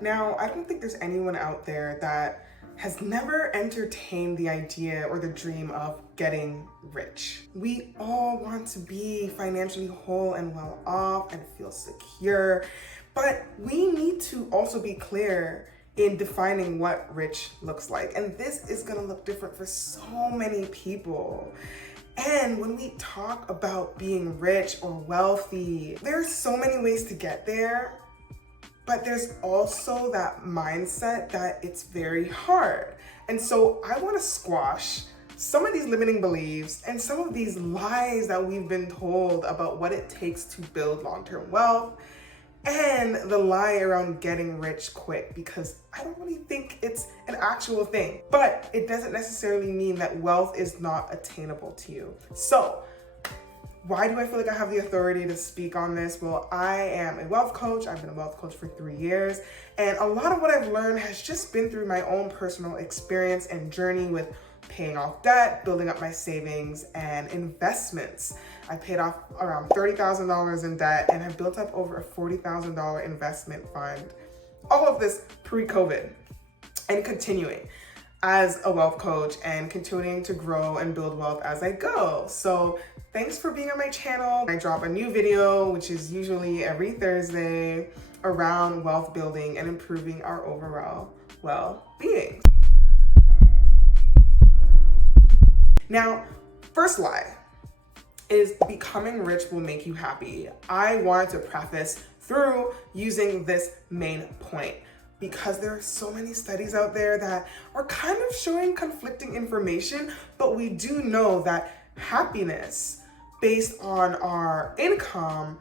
Now, I don't think there's anyone out there that has never entertained the idea or the dream of getting rich. We all want to be financially whole and well off and feel secure, but we need to also be clear in defining what rich looks like. And this is gonna look different for so many people. And when we talk about being rich or wealthy, there's so many ways to get there. But there's also that mindset that it's very hard. And so I want to squash some of these limiting beliefs and some of these lies that we've been told about what it takes to build long-term wealth and the lie around getting rich quick, because I don't really think it's an actual thing. But it doesn't necessarily mean that wealth is not attainable to you. So why do I feel like I have the authority to speak on this? Well, I am a wealth coach. I've been a wealth coach for 3 years. And a lot of what I've learned has just been through my own personal experience and journey with paying off debt, building up my savings and investments. I paid off around $30,000 in debt and have built up over a $40,000 investment fund. All of this pre-COVID and continuing as a wealth coach and continuing to grow and build wealth as I go. So thanks for being on my channel. I drop a new video, which is usually every Thursday, around wealth building and improving our overall well-being. Now, first lie is becoming rich will make you happy. I wanted to preface through using this main point, because there are so many studies out there that are kind of showing conflicting information, but we do know that happiness based on our income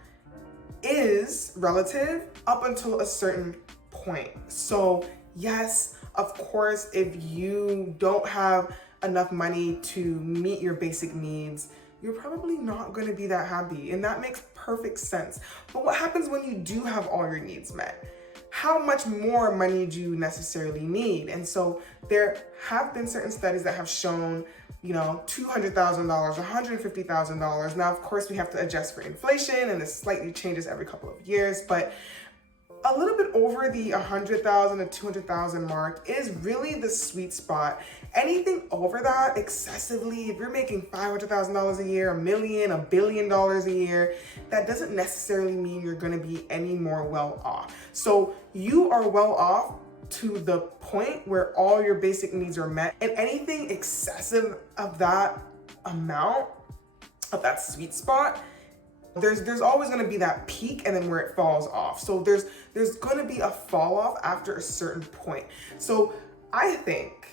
is relative up until a certain point. So yes, of course, if you don't have enough money to meet your basic needs, you're probably not going to be that happy, and that makes perfect sense. But what happens when you do have all your needs met? How much more money do you necessarily need? And so there have been certain studies that have shown, $200,000, $150,000. Now, of course, we have to adjust for inflation, and this slightly changes every couple of years, but a little bit over the 100,000 to 200,000 mark is really the sweet spot. Anything over that excessively, if you're making $500,000 a year, $1 million, $1 billion a year, that doesn't necessarily mean you're going to be any more well off. So you are well off to the point where all your basic needs are met, and anything excessive of that amount, of that sweet spot, there's always going to be that peak and then where it falls off. So there's going to be a fall off after a certain point. So I think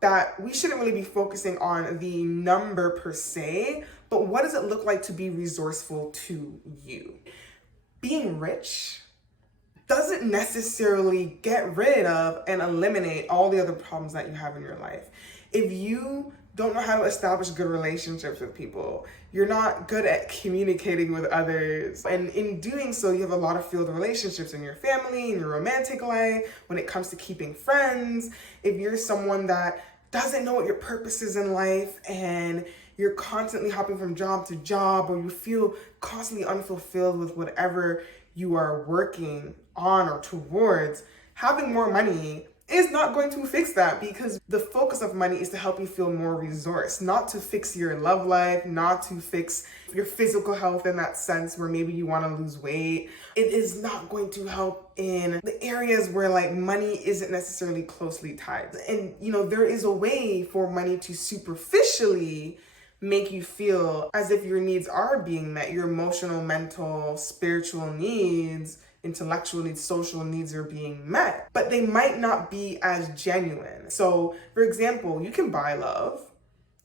that we shouldn't really be focusing on the number per se, but what does it look like to be resourceful to you? Being rich doesn't necessarily get rid of and eliminate all the other problems that you have in your life. If you don't know how to establish good relationships with people, you're not good at communicating with others, and in doing so, you have a lot of failed relationships in your family, in your romantic life, when it comes to keeping friends. If you're someone that doesn't know what your purpose is in life and you're constantly hopping from job to job, or you feel constantly unfulfilled with whatever you are working on or towards, having more money is not going to fix that, because the focus of money is to help you feel more resourced, not to fix your love life, not to fix your physical health in that sense where maybe you want to lose weight. It is not going to help in the areas where money isn't necessarily closely tied. And there is a way for money to superficially make you feel as if your needs are being met, your emotional, mental, spiritual needs, intellectual needs, social needs are being met, but they might not be as genuine. So, for example, you can buy love.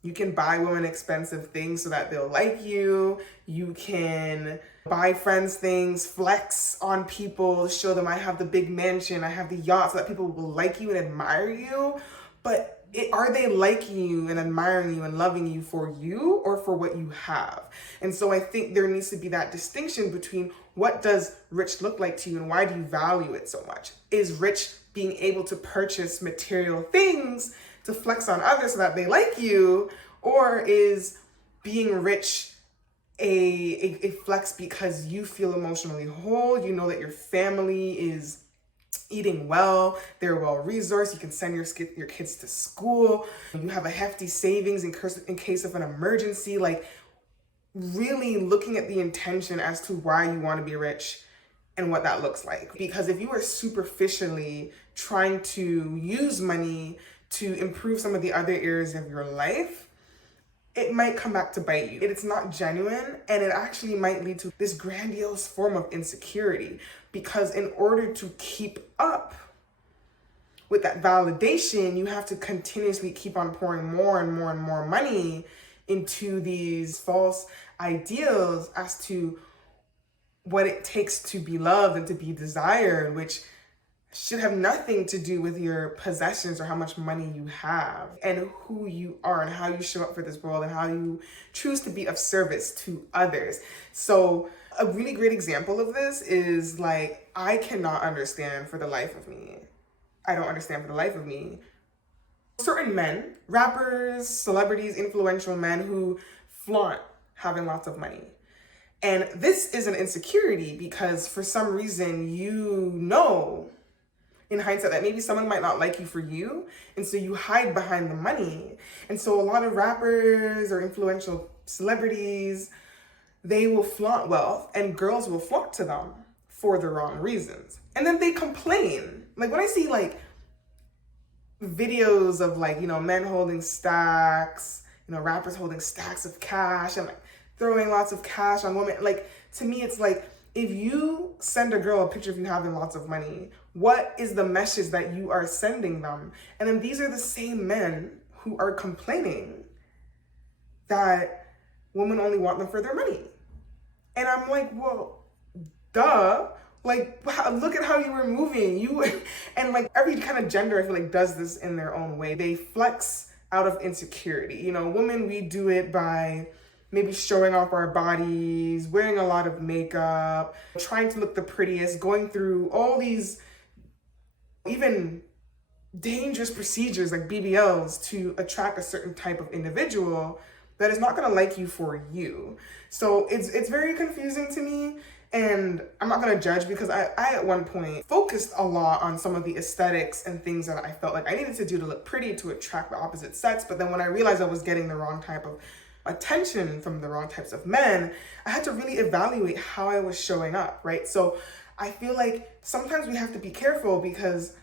You can buy women expensive things so that they'll like you. You can buy friends things, flex on people, show them I have the big mansion, I have the yacht, so that people will like you and admire you. But are they liking you and admiring you and loving you for you or for what you have? And so I think there needs to be that distinction between what does rich look like to you and why do you value it so much? Is rich being able to purchase material things to flex on others so that they like you? Or is being rich a flex because you feel emotionally whole? You know that your family is eating well, they're well resourced, you can send your kids to school, you have a hefty savings in case of an emergency. Like, really looking at the intention as to why you want to be rich and what that looks like. Because if you are superficially trying to use money to improve some of the other areas of your life, it might come back to bite you. It's not genuine, and it actually might lead to this grandiose form of insecurity, because in order to keep up with that validation, you have to continuously keep on pouring more and more and more money into these false ideals as to what it takes to be loved and to be desired, which should have nothing to do with your possessions or how much money you have, and who you are and how you show up for this world and how you choose to be of service to others. So a really great example of this is, like, I cannot understand for the life of me. I don't understand for the life of me certain men, rappers, celebrities, influential men who flaunt having lots of money. And this is an insecurity because for some reason, you know, in hindsight, that maybe someone might not like you for you, and so you hide behind the money. And so a lot of rappers or influential celebrities, they will flaunt wealth, and girls will flock to them for the wrong reasons. And then they complain. Like, when I see, like, videos of, like, you know, men holding stacks, you know, rappers holding stacks of cash and, like, throwing lots of cash on women, like, to me, it's like, if you send a girl a picture of you having lots of money, what is the message that you are sending them? And then these are the same men who are complaining that women only want them for their money. And I'm like, well, duh. Like, look at how you were moving. And like every kind of gender, I feel like, does this in their own way. They flex out of insecurity. You know, women, we do it by maybe showing off our bodies, wearing a lot of makeup, trying to look the prettiest, going through all these even dangerous procedures like BBLs to attract a certain type of individual that is not gonna like you for you. So it's very confusing to me. And I'm not gonna judge, because I at one point focused a lot on some of the aesthetics and things that I felt like I needed to do to look pretty to attract the opposite sex. But then when I realized I was getting the wrong type of attention from the wrong types of men, I had to really evaluate how I was showing up, right? So I feel like sometimes we have to be careful, because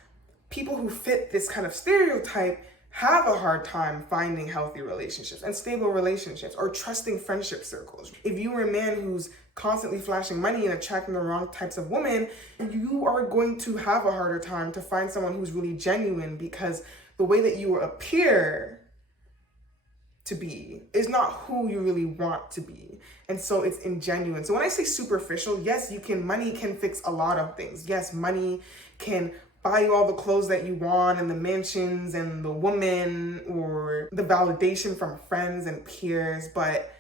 people who fit this kind of stereotype have a hard time finding healthy relationships and stable relationships or trusting friendship circles. If you are a man who's constantly flashing money and attracting the wrong types of women, you are going to have a harder time to find someone who's really genuine, because the way that you appear to be is not who you really want to be. And so it's ingenuine. So when I say superficial, yes, money can fix a lot of things. Yes, money can buy you all the clothes that you want and the mansions and the woman or the validation from friends and peers, but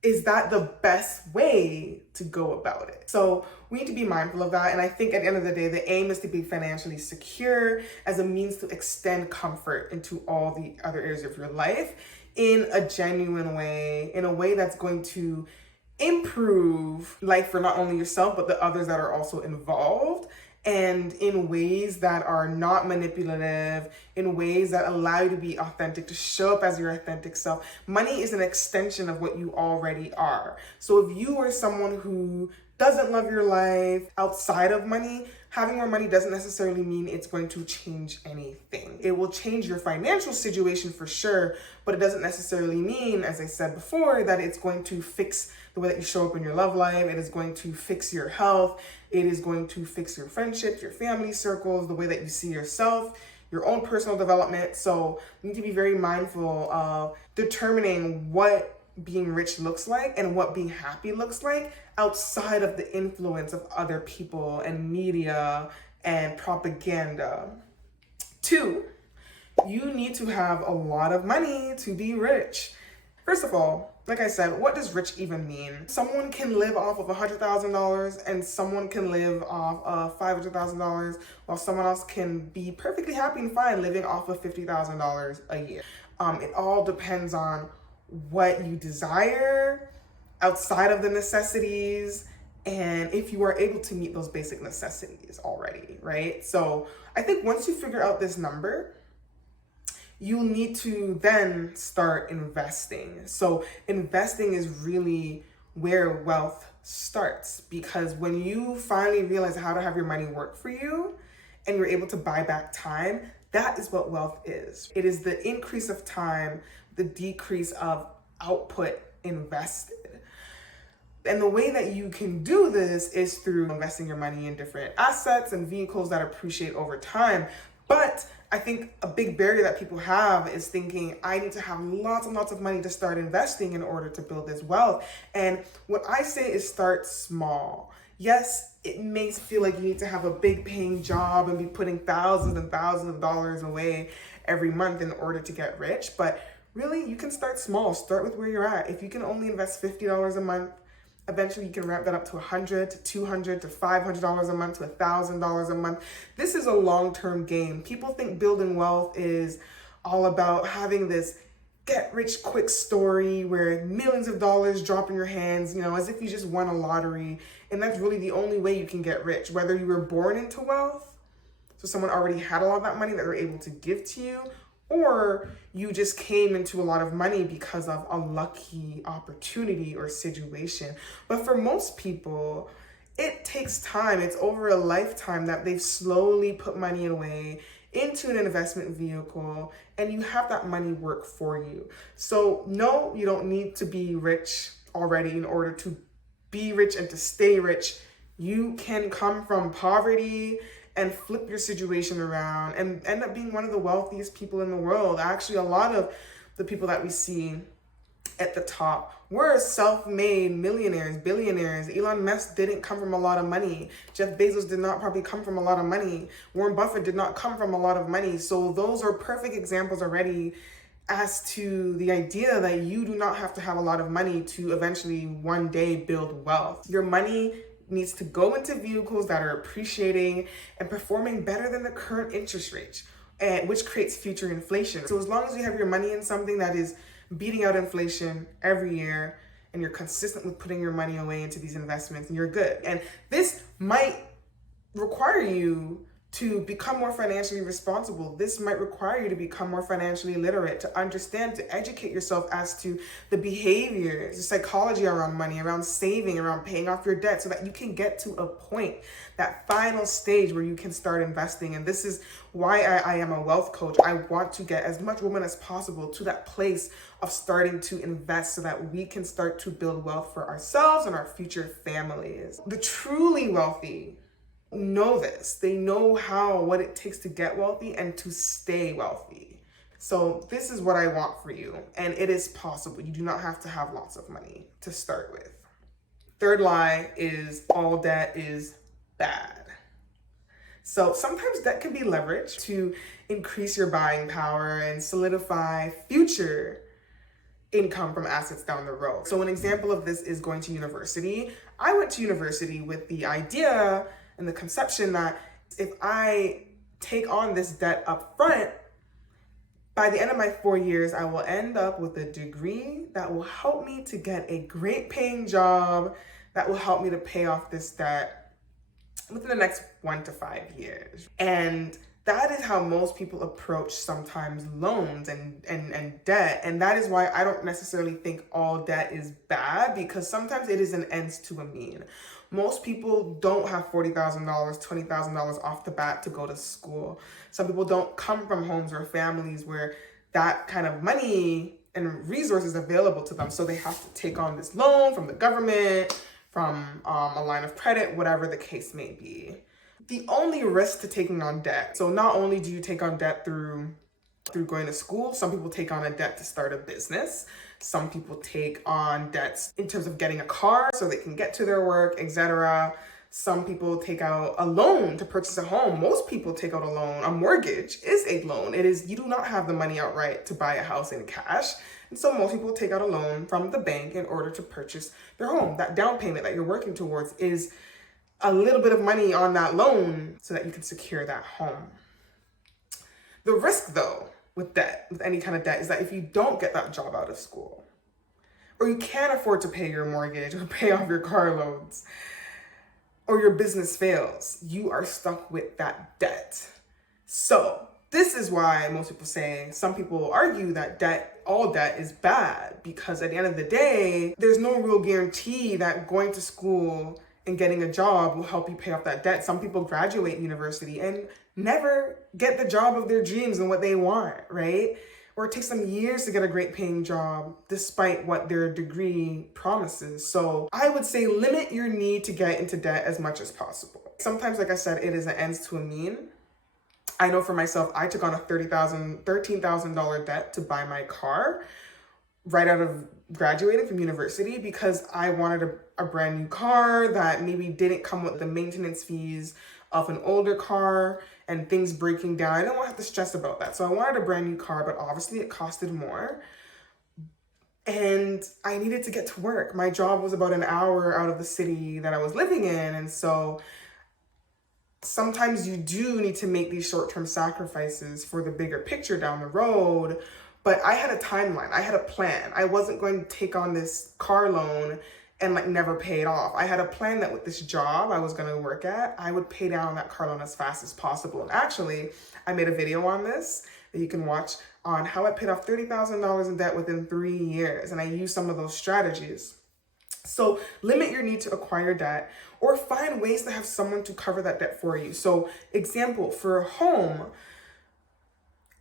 is that the best way to go about it? So we need to be mindful of that. And I think at the end of the day, the aim is to be financially secure as a means to extend comfort into all the other areas of your life in a genuine way, in a way that's going to improve life for not only yourself, but the others that are also involved, and in ways that are not manipulative, in ways that allow you to be authentic, to show up as your authentic self. Money is an extension of what you already are. So if you are someone who doesn't love your life outside of money, having more money doesn't necessarily mean it's going to change anything. It will change your financial situation for sure, but it doesn't necessarily mean, as I said before, that it's going to fix the way that you show up in your love life. It is going to fix your health. It is going to fix your friendships, your family circles, the way that you see yourself, your own personal development. So you need to be very mindful of determining what being rich looks like and what being happy looks like outside of the influence of other people and media and propaganda. 2, you need to have a lot of money to be rich. First of all, like I said, what does rich even mean? Someone can live off of $100,000 and someone can live off of $500,000, while someone else can be perfectly happy and fine living off of $50,000 a year. It all depends on what you desire outside of the necessities and if you are able to meet those basic necessities already, right? So I think once you figure out this number, you need to then start investing. So investing is really where wealth starts, because when you finally realize how to have your money work for you and you're able to buy back time, that is what wealth is. It is the increase of time, the decrease of output invested. And the way that you can do this is through investing your money in different assets and vehicles that appreciate over time. But I think a big barrier that people have is thinking, I need to have lots and lots of money to start investing in order to build this wealth. And what I say is start small. Yes, it may feel like you need to have a big paying job and be putting thousands and thousands of dollars away every month in order to get rich. But really, you can start small. Start with where you're at. If you can only invest $50 a month, eventually you can ramp that up to $100 to $200 to $500 a month to $1,000 a month. This is a long-term game. People think building wealth is all about having this get rich quick story where millions of dollars drop in your hands, as if you just won a lottery. And that's really the only way you can get rich, whether you were born into wealth, so someone already had a lot of that money that they're able to give to you, or you just came into a lot of money because of a lucky opportunity or situation. But for most people, it takes time. It's over a lifetime that they've slowly put money away into an investment vehicle, and you have that money work for you. So no, you don't need to be rich already in order to be rich and to stay rich. You can come from poverty and flip your situation around and end up being one of the wealthiest people in the world. Actually, a lot of the people that we see at the top were self-made millionaires, billionaires. Elon Musk didn't come from a lot of money. Jeff Bezos did not probably come from a lot of money. Warren Buffett did not come from a lot of money. So those are perfect examples already as to the idea that you do not have to have a lot of money to eventually one day build wealth. Your money needs to go into vehicles that are appreciating and performing better than the current interest rate, and which creates future inflation. So as long as you have your money in something that is beating out inflation every year, and you're consistent with putting your money away into these investments, and you're good. And this might require you to become more financially responsible. This might require you to become more financially literate, to understand, to educate yourself as to the behaviors, the psychology around money, around saving, around paying off your debt, so that you can get to a point, that final stage where you can start investing. And this is why I am a wealth coach. I want to get as much women as possible to that place of starting to invest so that we can start to build wealth for ourselves and our future families. The truly wealthy know this. They know what it takes to get wealthy and to stay wealthy. So this is what I want for you, and it is possible. You do not have to have lots of money to start with. Third lie is all debt is bad. So sometimes debt can be leveraged to increase your buying power and solidify future income from assets down the road. So an example of this is going to university. I went to university with the idea and the conception that if I take on this debt up front, by the end of my 4 years, I will end up with a degree that will help me to get a great paying job that will help me to pay off this debt within the next 1 to 5 years. And that is how most people approach sometimes loans and debt. And that is why I don't necessarily think all debt is bad, because sometimes it is an ends to a mean. Most people don't have $40,000, $20,000 off the bat to go to school. Some people don't come from homes or families where that kind of money and resources available to them. So they have to take on this loan from the government, from a line of credit, whatever the case may be. The only risk to taking on debt, so not only do you take on debt through going to school, some people take on a debt to start a business. Some people take on debts in terms of getting a car so they can get to their work, etc. Some people take out a loan to purchase a home. Most people take out a loan. A mortgage is a loan. It is, you do not have the money outright to buy a house in cash. And so most people take out a loan from the bank in order to purchase their home. That down payment that you're working towards is a little bit of money on that loan so that you can secure that home. The risk, though, with debt, with any kind of debt, is that if you don't get that job out of school, or you can't afford to pay your mortgage or pay off your car loans, or your business fails, you are stuck with that debt. So this is why most people say, some people argue that all debt is bad, because at the end of the day, there's no real guarantee that going to school and getting a job will help you pay off that debt. Some people graduate university and never get the job of their dreams and what they want, right? Or it takes them years to get a great paying job despite what their degree promises. So I would say limit your need to get into debt as much as possible. Sometimes, like I said, it is an ends to a mean. I know for myself, I took on a $13,000 debt to buy my car right out of graduating from university because I wanted a brand new car that maybe didn't come with the maintenance fees of an older car and things breaking down. I didn't want to have to stress about that. So I wanted a brand new car, but obviously it costed more. And I needed to get to work. My job was about an hour out of the city that I was living in. And so sometimes you do need to make these short-term sacrifices for the bigger picture down the road. But I had a timeline. I had a plan. I wasn't going to take on this car loan and never pay it off. I had a plan that with this job I was going to work at, I would pay down that car loan as fast as possible. And actually, I made a video on this that you can watch on how I paid off $30,000 in debt within 3 years. And I used some of those strategies. So limit your need to acquire debt or find ways to have someone to cover that debt for you. So example, for a home,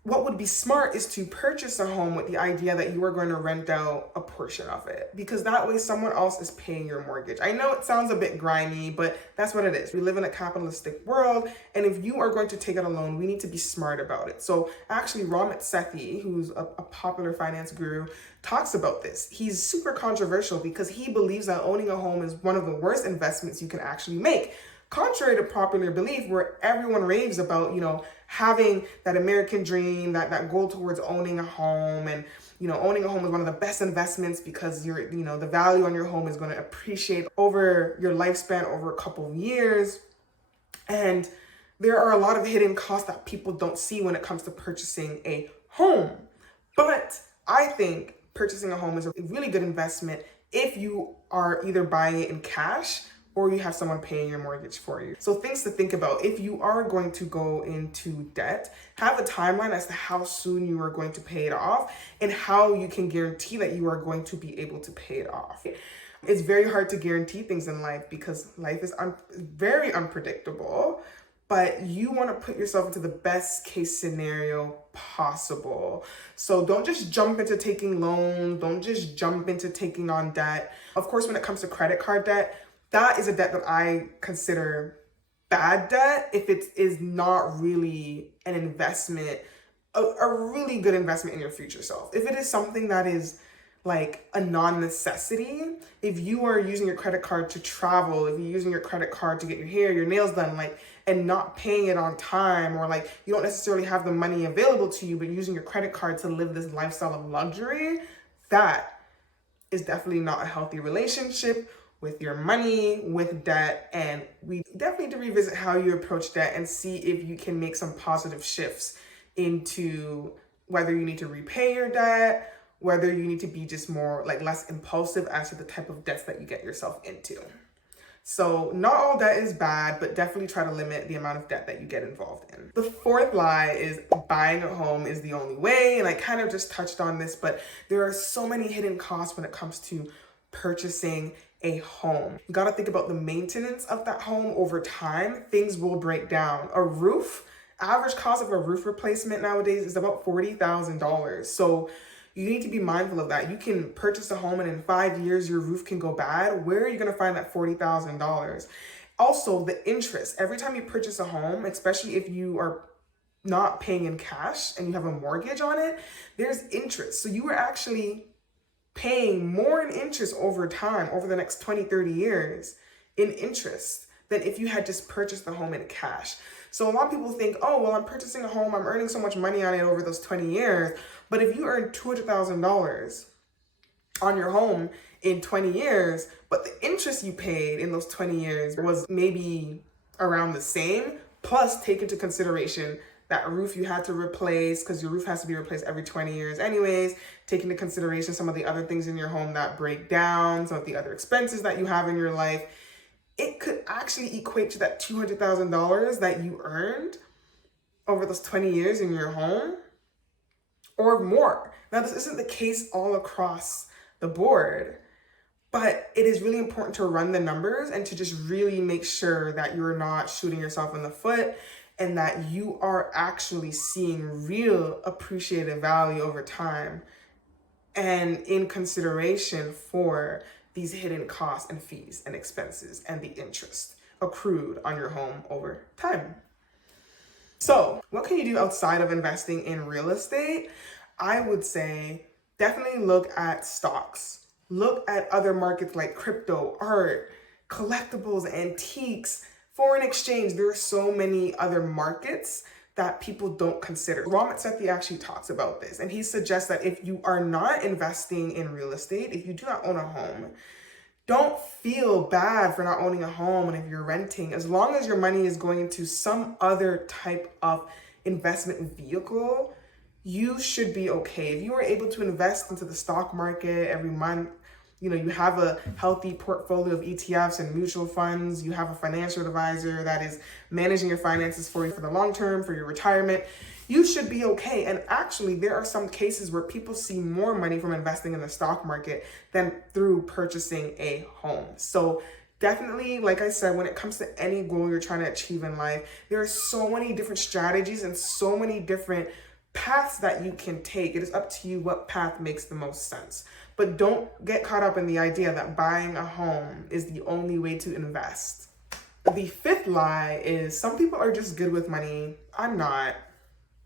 what would be smart is to purchase a home with the idea that you are going to rent out a portion of it, because that way someone else is paying your mortgage. I know it sounds a bit grimy, but that's what it is. We live in a capitalistic world, and if you are going to take out a loan, we need to be smart about it. So actually, Ramit Sethi, who's a popular finance guru, talks about this. He's super controversial because he believes that owning a home is one of the worst investments you can actually make. Contrary to popular belief, where everyone raves about, having that American dream, that goal towards owning a home, and, owning a home is one of the best investments because the value on your home is going to appreciate over your lifespan over a couple of years. And there are a lot of hidden costs that people don't see when it comes to purchasing a home. But I think purchasing a home is a really good investment if you are either buying it in cash or you have someone paying your mortgage for you. So things to think about: if you are going to go into debt, have a timeline as to how soon you are going to pay it off and how you can guarantee that you are going to be able to pay it off. It's very hard to guarantee things in life because life is very unpredictable, but you want to put yourself into the best case scenario possible. So don't just jump into taking loans. Don't just jump into taking on debt. Of course, when it comes to credit card debt, that is a debt that I consider bad debt if it is not really an investment, a really good investment in your future self. If it is something that is like a non-necessity, if you are using your credit card to travel, if you're using your credit card to get your hair, your nails done, and not paying it on time, or you don't necessarily have the money available to you, but using your credit card to live this lifestyle of luxury, that is definitely not a healthy relationship with your money, with debt. And we definitely need to revisit how you approach debt and see if you can make some positive shifts into whether you need to repay your debt, whether you need to be just more less impulsive as to the type of debts that you get yourself into. So not all debt is bad, but definitely try to limit the amount of debt that you get involved in. The fourth lie is buying a home is the only way. And I kind of just touched on this, but there are so many hidden costs when it comes to purchasing a home. You got to think about the maintenance of that home over time. Things will break down. A roof, average cost of a roof replacement nowadays is about $40,000. So you need to be mindful of that. You can purchase a home and in 5 years your roof can go bad. Where are you going to find that $40,000? Also, the interest. Every time you purchase a home, especially if you are not paying in cash and you have a mortgage on it, there's interest. So you are actually paying more in interest over time, over the next 20, 30 years in interest than if you had just purchased the home in cash. So a lot of people think, oh, well, I'm purchasing a home, I'm earning so much money on it over those 20 years. But if you earn $200,000 on your home in 20 years, but the interest you paid in those 20 years was maybe around the same, plus take into consideration that roof you had to replace, because your roof has to be replaced every 20 years anyways, take into consideration some of the other things in your home that break down, some of the other expenses that you have in your life, it could actually equate to that $200,000 that you earned over those 20 years in your home or more. Now, this isn't the case all across the board, but it is really important to run the numbers and to just really make sure that you're not shooting yourself in the foot and that you are actually seeing real appreciated value over time and in consideration for these hidden costs and fees and expenses and the interest accrued on your home over time. So, what can you do outside of investing in real estate? I would say definitely look at stocks. Look at other markets like crypto, art, collectibles, antiques, foreign exchange. There are so many other markets that people don't consider. Ramit Sethi actually talks about this, and he suggests that if you are not investing in real estate, if you do not own a home, don't feel bad for not owning a home. And if you're renting, as long as your money is going into some other type of investment vehicle, you should be okay. If you are able to invest into the stock market every month, you have a healthy portfolio of ETFs and mutual funds, you have a financial advisor that is managing your finances for you for the long term, for your retirement, you should be okay. And actually, there are some cases where people see more money from investing in the stock market than through purchasing a home. So definitely, like I said, when it comes to any goal you're trying to achieve in life, there are so many different strategies and so many different paths that you can take. It is up to you what path makes the most sense. But don't get caught up in the idea that buying a home is the only way to invest. The fifth lie is some people are just good with money. I'm not.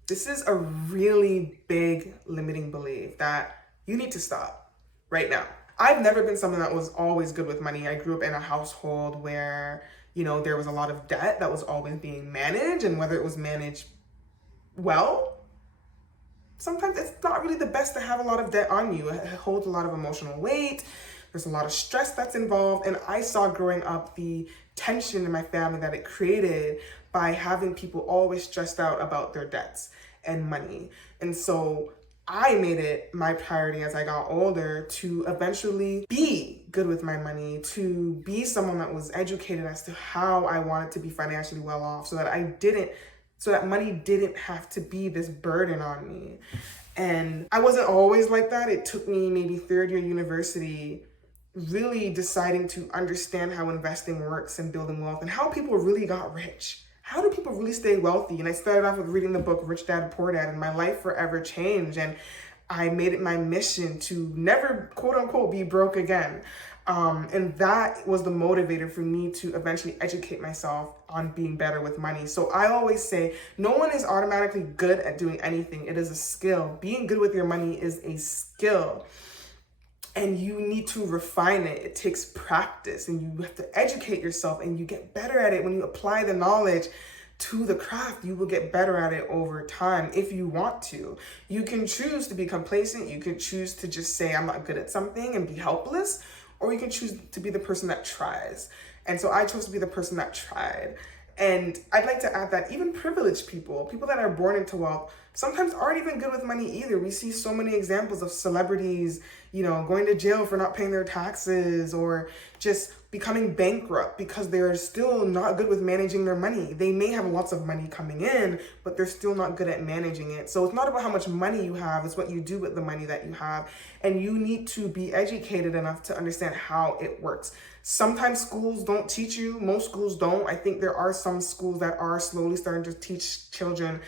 This is a really big limiting belief that you need to stop right now. I've never been someone that was always good with money. I grew up in a household where, there was a lot of debt that was always being managed, and whether it was managed well, sometimes it's not really the best to have a lot of debt on you. It holds a lot of emotional weight. There's a lot of stress that's involved. And I saw growing up the tension in my family that it created by having people always stressed out about their debts and money. And so I made it my priority as I got older to eventually be good with my money, to be someone that was educated as to how I wanted to be financially well off so that money didn't have to be this burden on me. And I wasn't always like that. It took me maybe third year university really deciding to understand how investing works and building wealth and how people really got rich. How do people really stay wealthy? And I started off with reading the book Rich Dad, Poor Dad, and my life forever changed. And I made it my mission to never, quote unquote, be broke again. And that was the motivator for me to eventually educate myself on being better with money. So I always say, no one is automatically good at doing anything. It is a skill. Being good with your money is a skill. And you need to refine it. It takes practice, and you have to educate yourself, and you get better at it. When you apply the knowledge to the craft, you will get better at it over time if you want to. You can choose to be complacent. You can choose to just say, I'm not good at something and be helpless, or you can choose to be the person that tries. And so I chose to be the person that tried. And I'd like to add that even privileged people that are born into wealth, sometimes aren't even good with money either. We see so many examples of celebrities, going to jail for not paying their taxes or just becoming bankrupt because they're still not good with managing their money. They may have lots of money coming in, but they're still not good at managing it. So it's not about how much money you have, it's what you do with the money that you have. And you need to be educated enough to understand how it works. Sometimes schools don't teach you. Most schools don't. I think there are some schools that are slowly starting to teach children,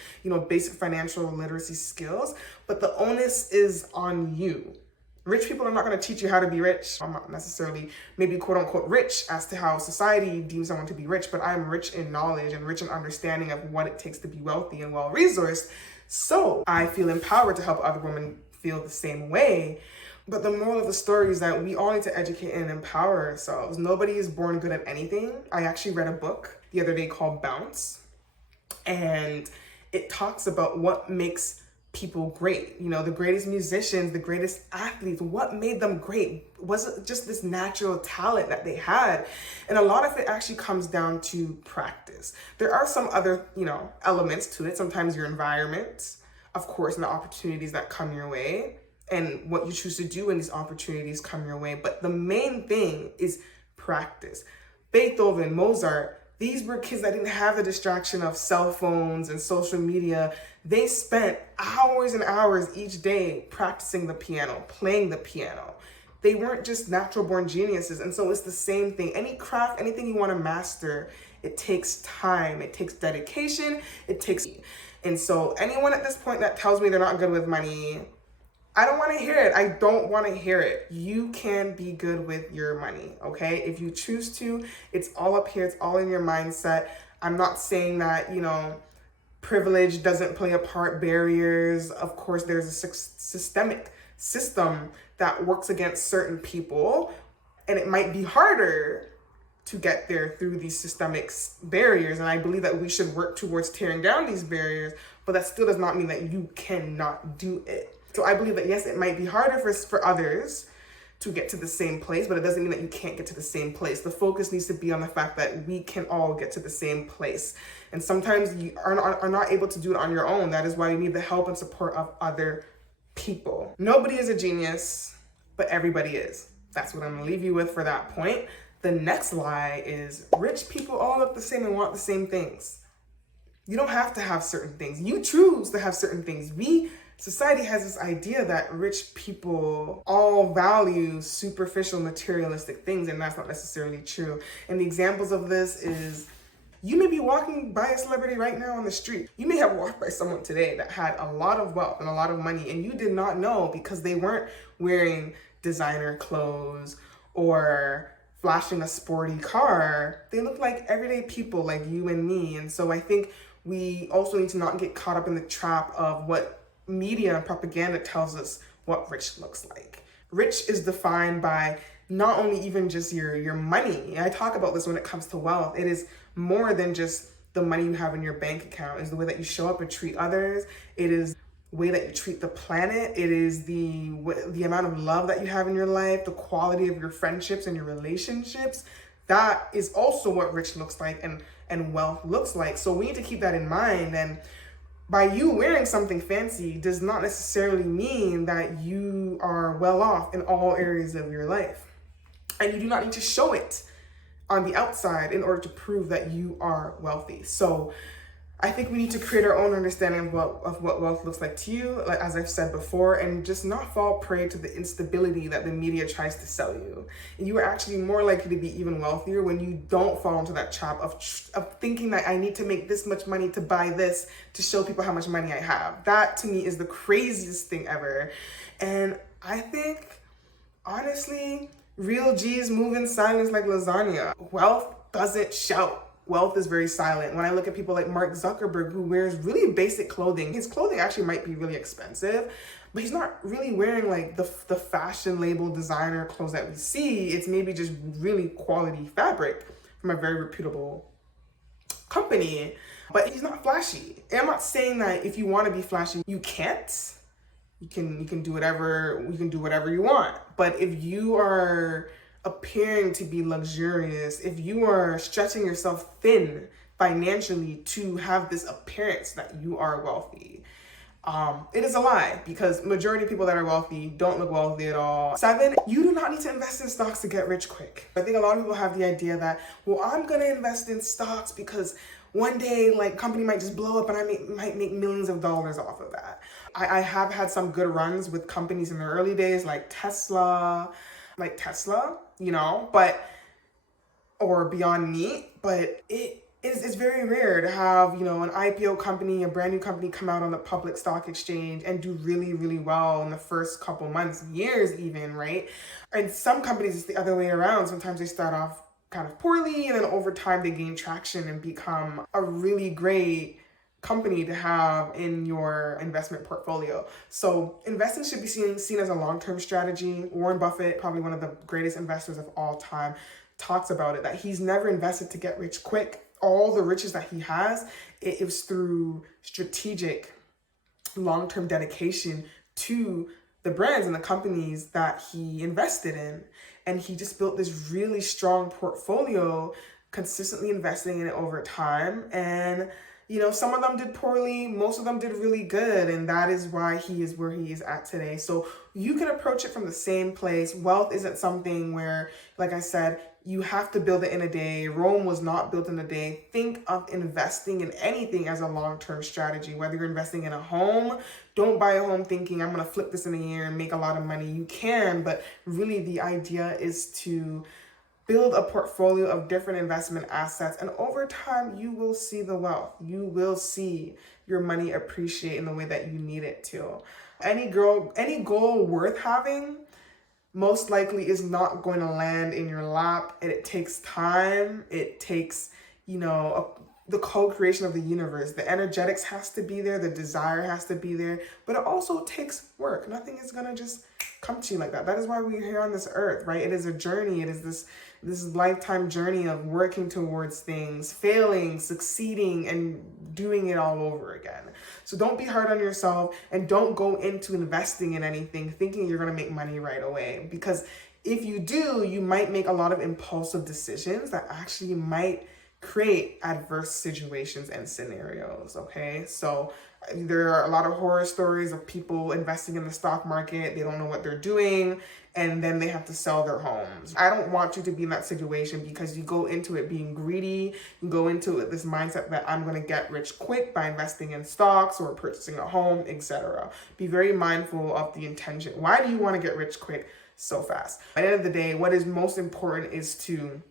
basic financial literacy skills, but the onus is on you. Rich people are not going to teach you how to be rich. I'm not necessarily maybe quote unquote rich as to how society deems someone to be rich, but I'm rich in knowledge and rich in understanding of what it takes to be wealthy and well-resourced. So I feel empowered to help other women feel the same way. But the moral of the story is that we all need to educate and empower ourselves. Nobody is born good at anything. I actually read a book the other day called Bounce, and it talks about what makes people great. The greatest musicians, the greatest athletes, what made them great? Was it just this natural talent that they had? And a lot of it actually comes down to practice. There are some other, elements to it. Sometimes your environment, of course, and the opportunities that come your way, and what you choose to do when these opportunities come your way. But the main thing is practice. Beethoven, Mozart, these were kids that didn't have the distraction of cell phones and social media. They spent hours and hours each day practicing the piano, playing the piano. They weren't just natural born geniuses. And so it's the same thing. Any craft, anything you want to master, it takes time, it takes dedication, it takes. And so anyone at this point that tells me they're not good with money, I don't want to hear it. I don't want to hear it. You can be good with your money, okay? If you choose to, it's all up here. It's all in your mindset. I'm not saying that, privilege doesn't play a part, barriers. Of course, there's a systemic system that works against certain people, and it might be harder to get there through these systemic barriers. And I believe that we should work towards tearing down these barriers, but that still does not mean that you cannot do it. So I believe that, yes, it might be harder for others to get to the same place, but it doesn't mean that you can't get to the same place. The focus needs to be on the fact that we can all get to the same place. And sometimes you are not able to do it on your own. That is why you need the help and support of other people. Nobody is a genius, but everybody is. That's what I'm gonna leave you with for that point. The next lie is rich people all look the same and want the same things. You don't have to have certain things. You choose to have certain things. Society has this idea that rich people all value superficial materialistic things, and that's not necessarily true. And the examples of this is, you may be walking by a celebrity right now on the street. You may have walked by someone today that had a lot of wealth and a lot of money, and you did not know because they weren't wearing designer clothes or flashing a sporty car. They look like everyday people like you and me. And so I think we also need to not get caught up in the trap of what media and propaganda tells us what rich looks like. Rich is defined by not only even just your money. I talk about this when it comes to wealth. It is more than just the money you have in your bank account. It's the way that you show up and treat others. It is the way that you treat the planet. It is the amount of love that you have in your life, the quality of your friendships and your relationships. That is also what rich looks like and wealth looks like. So we need to keep that in mind. And by you wearing something fancy does not necessarily mean that you are well off in all areas of your life. And you do not need to show it on the outside in order to prove that you are wealthy. So I think we need to create our own understanding of what wealth looks like to you, like as I've said before, and just not fall prey to the instability that the media tries to sell you. And you are actually more likely to be even wealthier when you don't fall into that trap of thinking that I need to make this much money to buy this to show people how much money I have. That to me is the craziest thing ever. And I think, honestly, real G's move in silence like lasagna. Wealth doesn't shout. Wealth is very silent. When I look at people like Mark Zuckerberg, who wears really basic clothing, his clothing actually might be really expensive, but he's not really wearing like the fashion label designer clothes that we see. It's maybe just really quality fabric from a very reputable company, but he's not flashy. And I'm not saying that if you want to be flashy, you can't. You can do whatever you want. But if you are appearing to be luxurious, if you are stretching yourself thin financially to have this appearance that you are wealthy, it is a lie, because majority of people that are wealthy don't look wealthy at all. 7, you do not need to invest in stocks to get rich quick. I think a lot of people have the idea that, well, I'm gonna invest in stocks because one day, like, company might just blow up and I might make millions of dollars off of that. I have had some good runs with companies in the early days, like Tesla, or Beyond Meat, but it's very rare to have, an IPO company, a brand new company come out on the public stock exchange and do really, really well in the first couple months, years even, right? And some companies, it's the other way around. Sometimes they start off kind of poorly, and then over time they gain traction and become a really great company to have in your investment portfolio. So investing should be seen as a long-term strategy. Warren Buffett, probably one of the greatest investors of all time, talks about it, that he's never invested to get rich quick. All the riches that he has, it was through strategic long-term dedication to the brands and the companies that he invested in. And he just built this really strong portfolio, consistently investing in it over time. And some of them did poorly, most of them did really good, and that is why he is where he is at today. So you can approach it from the same place. Wealth isn't something where, like I said, You have to build it in a day. Rome was not built in a day. Think of investing in anything as a long-term strategy. Whether you're investing in a home, don't buy a home thinking I'm going to flip this in a year and make a lot of money. You can, but really the idea is to build a portfolio of different investment assets, and over time you will see the wealth. You will see your money appreciate in the way that you need it to. Any goal worth having most likely is not going to land in your lap. And it takes time. It takes, the co-creation of the universe. The energetics has to be there. The desire has to be there. But it also takes work. Nothing is going to just come to you like that. That is why we're here on this earth, right? It is a journey. It is this lifetime journey of working towards things, failing, succeeding, and doing it all over again. So don't be hard on yourself, and don't go into investing in anything thinking you're going to make money right away. Because if you do, you might make a lot of impulsive decisions that actually might create adverse situations and scenarios, okay? So there are a lot of horror stories of people investing in the stock market. They don't know what they're doing, and then they have to sell their homes. I don't want you to be in that situation, because you go into it being greedy. You go into it this mindset that I'm going to get rich quick by investing in stocks or purchasing a home, etc. Be very mindful of the intention. Why do you want to get rich quick so fast? At the end of the day, what is most important is to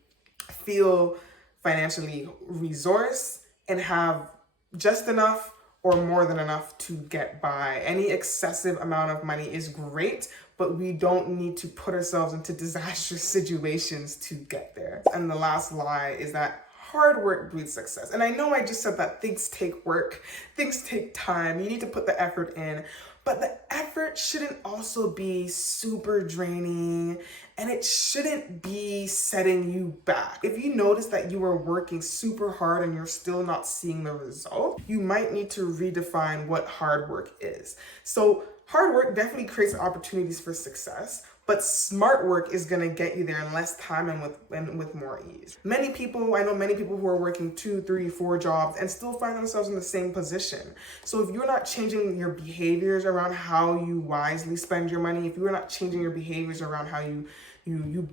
feel financially resourced and have just enough or more than enough to get by. Any excessive amount of money is great, but we don't need to put ourselves into disastrous situations to get there. And the last lie is that hard work breeds success. And I know I just said that things take work, things take time, you need to put the effort in, but the effort shouldn't also be super draining, and it shouldn't be setting you back. If you notice that you are working super hard and you're still not seeing the result, you might need to redefine what hard work is. So hard work definitely creates opportunities for success, but smart work is going to get you there in less time and with more ease. I know many people who are working 2, 3, 4 jobs and still find themselves in the same position. So if you're not changing your behaviors around how you wisely spend your money, if you're not changing your behaviors around how you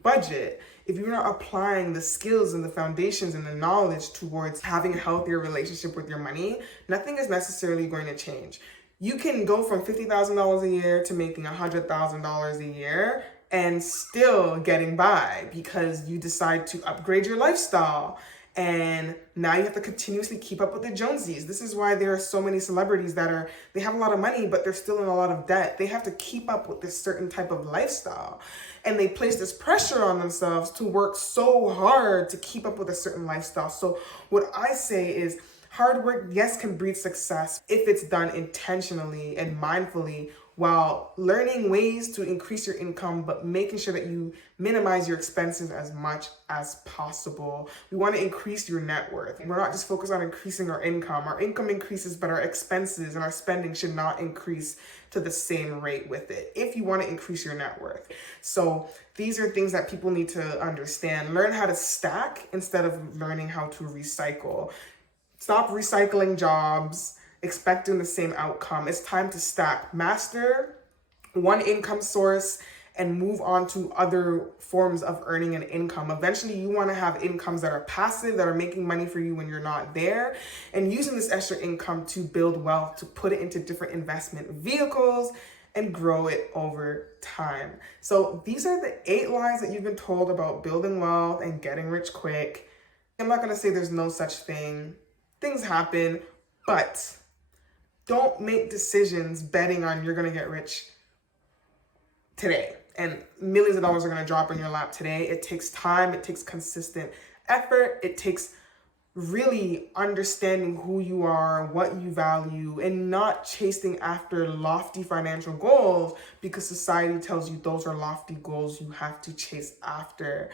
budget, if you're not applying the skills and the foundations and the knowledge towards having a healthier relationship with your money, nothing is necessarily going to change. You can go from $50,000 a year to making $100,000 a year and still getting by, because you decide to upgrade your lifestyle. And now you have to continuously keep up with the Jonesies. This is why there are so many celebrities they have a lot of money, but they're still in a lot of debt. They have to keep up with this certain type of lifestyle. And they place this pressure on themselves to work so hard to keep up with a certain lifestyle. So what I say is, hard work, yes, can breed success if it's done intentionally and mindfully, while learning ways to increase your income, but making sure that you minimize your expenses as much as possible. We want to increase your net worth. We're not just focused on increasing our income. Our income increases, but our expenses and our spending should not increase to the same rate with it if you want to increase your net worth. So these are things that people need to understand. Learn how to stack instead of learning how to recycle. Stop recycling jobs, expecting the same outcome. It's time to stack. Master one income source and move on to other forms of earning an income. Eventually, you want to have incomes that are passive, that are making money for you when you're not there, and using this extra income to build wealth, to put it into different investment vehicles and grow it over time. So these are the 8 lies that you've been told about building wealth and getting rich quick. I'm not going to say there's no such thing. Things happen, but don't make decisions betting on you're going to get rich today and millions of dollars are going to drop in your lap today. It takes time. It takes consistent effort. It takes really understanding who you are, what you value, and not chasing after lofty financial goals because society tells you those are lofty goals you have to chase after.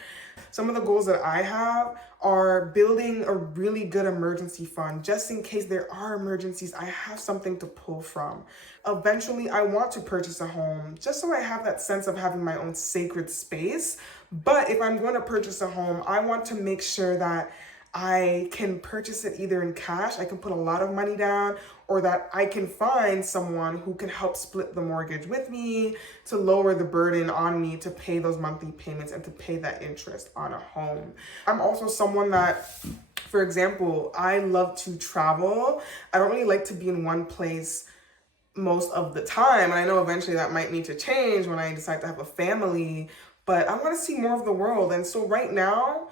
Some of the goals that I have are building a really good emergency fund. Just in case there are emergencies, I have something to pull from. Eventually, I want to purchase a home just so I have that sense of having my own sacred space. But if I'm going to purchase a home, I want to make sure that I can purchase it either in cash, I can put a lot of money down, or that I can find someone who can help split the mortgage with me to lower the burden on me to pay those monthly payments and to pay that interest on a home. I'm also someone that, for example, I love to travel. I don't really like to be in one place most of the time. And I know eventually that might need to change when I decide to have a family, but I want to see more of the world. And so right now,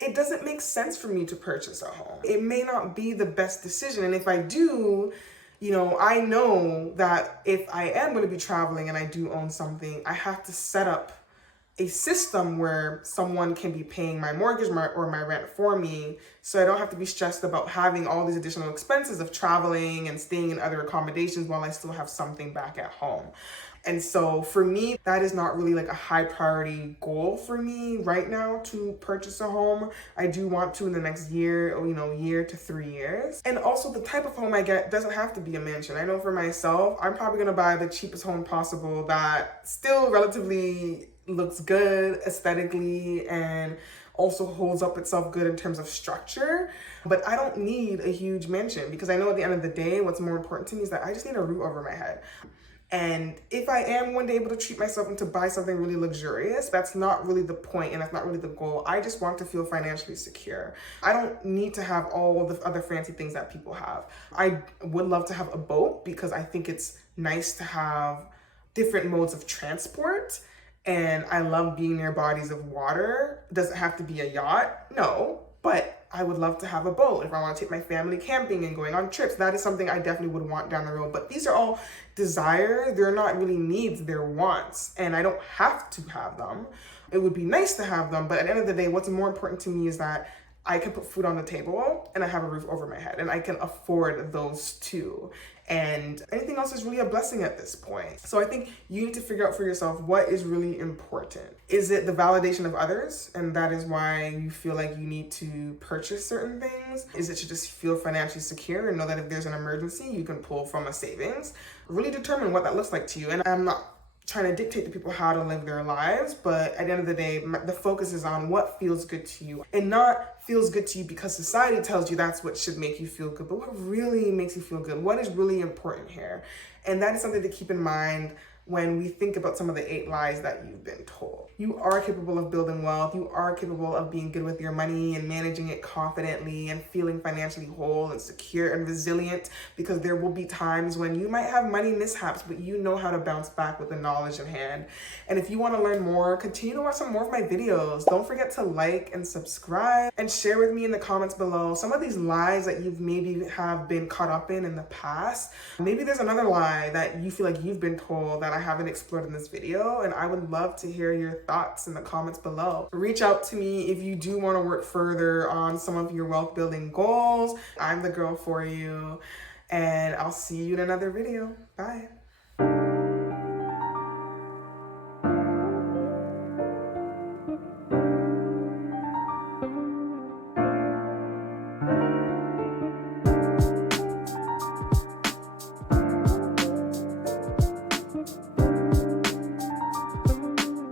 it doesn't make sense for me to purchase a home. It may not be the best decision. And if I do, I know that if I am going to be traveling and I do own something, I have to set up a system where someone can be paying my mortgage or my rent for me, so I don't have to be stressed about having all these additional expenses of traveling and staying in other accommodations while I still have something back at home. And so for me, that is not really like a high priority goal for me right now to purchase a home. I do want to in the next year, year to 3 years. And also the type of home I get doesn't have to be a mansion. I know for myself, I'm probably gonna buy the cheapest home possible that still relatively looks good aesthetically and also holds up itself good in terms of structure. But I don't need a huge mansion, because I know at the end of the day, what's more important to me is that I just need a roof over my head. And if I am one day able to treat myself and to buy something really luxurious, that's not really the point and that's not really the goal. I just want to feel financially secure. I don't need to have all the other fancy things that people have. I would love to have a boat because I think it's nice to have different modes of transport. And I love being near bodies of water. It doesn't have to be a yacht, no, but I would love to have a boat. If I want to take my family camping and going on trips, that is something I definitely would want down the road. But these are all desires. They're not really needs, they're wants. And I don't have to have them. It would be nice to have them, but at the end of the day, what's more important to me is that I can put food on the table and I have a roof over my head and I can afford those two. And anything else is really a blessing at this point. So I think you need to figure out for yourself what is really important. Is it the validation of others? And that is why you feel like you need to purchase certain things? Is it to just feel financially secure and know that if there's an emergency, you can pull from a savings? Really determine what that looks like to you. And I'm not trying to dictate to people how to live their lives, but at the end of the day, the focus is on what feels good to you, and not feels good to you because society tells you that's what should make you feel good, but what really makes you feel good? What is really important here? And that is something to keep in mind when we think about some of the 8 lies that you've been told. You are capable of building wealth. You are capable of being good with your money and managing it confidently and feeling financially whole and secure and resilient, because there will be times when you might have money mishaps, but you know how to bounce back with the knowledge in hand. And if you want to learn more, continue to watch some more of my videos. Don't forget to like and subscribe and share with me in the comments below some of these lies that you've maybe have been caught up in the past. Maybe there's another lie that you feel like you've been told that I haven't explored in this video, and I would love to hear your thoughts in the comments below. Reach out to me if you do want to work further on some of your wealth building goals. I'm the girl for you, and I'll see you in another video. Bye.